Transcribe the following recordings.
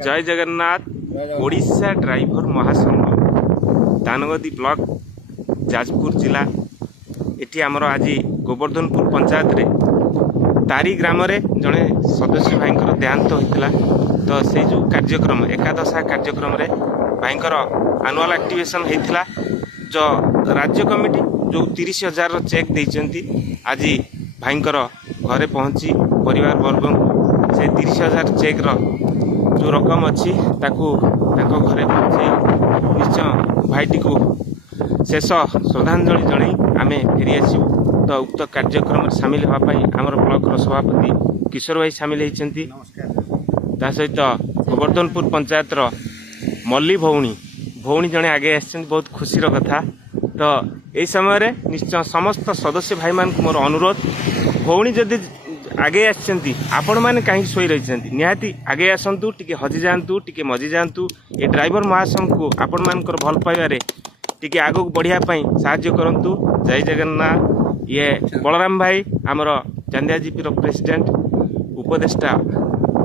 जय जगन्नाथ ओडिशा ड्राइवर महासंघ दानगदी ब्लॉक जाजपुर जिला एटी आमर आज गोवर्धनपुर पंचायत रे तारी ग्राम रे जड़े सदस्य भाई देहांत होता तो से जो कार्यक्रम एकादशा कार्यक्रम रे भाई आनुआल एक्टिवेशन होता जो राज्य कमिटी जो 30,000 चेक देती आज भाई घरे पहुँची परिवार वर्ग से 30,000 चेक जो रकम अच्छी ताकू घरे पहुँचे निश्चय भाईटी को शेष श्रद्धांजलि जन आम फेरी आसू तो उक्त कार्यक्रम सामिल होगापाई आमर ब्लॉक सभापति किशोर भाई सामिल होती सहित गोवर्धनपुर पंचायत मल्ली भौणी जड़े आगे आस बहुत खुशी कथा तो यही समय निश्चय समस्त सदस्य भाई मान मोर अनुरोध भौणी जदि आगे आसछंती आपण माने कहीं सोई रही निहाती आगे आसतु टिके हजि जातु टिके मजि जातु ये ड्राइवर महासंघ को आपण मानकर भल पाइबारे टिके आगो बढ़िया पाई साहाय्य करंतु। जय जगन्नाथ। ये बलराम भाई आमर चांदिया जीपी प्रेसिडेंट उपदेष्टा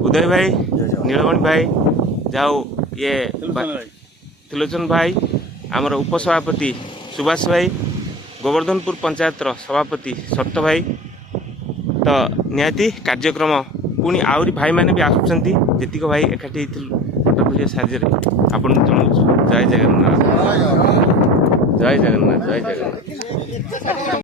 उदय भाई नीलमणि भाई जाओ ये त्रिलोचन भाई आमर उपसभापति सुभाष भाई गोवर्धनपुर पंचायत सभापति शर्त भाई तो निहाती कार्यक्रम पुणी आहरी भाई मैंने भी आसुंच जीक भाई एकाठी फोटो साहाଯ୍ୟ आपन जनाऊँ। जय जगन्नाथ जय जगन्नाथ जय जगन्नाथ।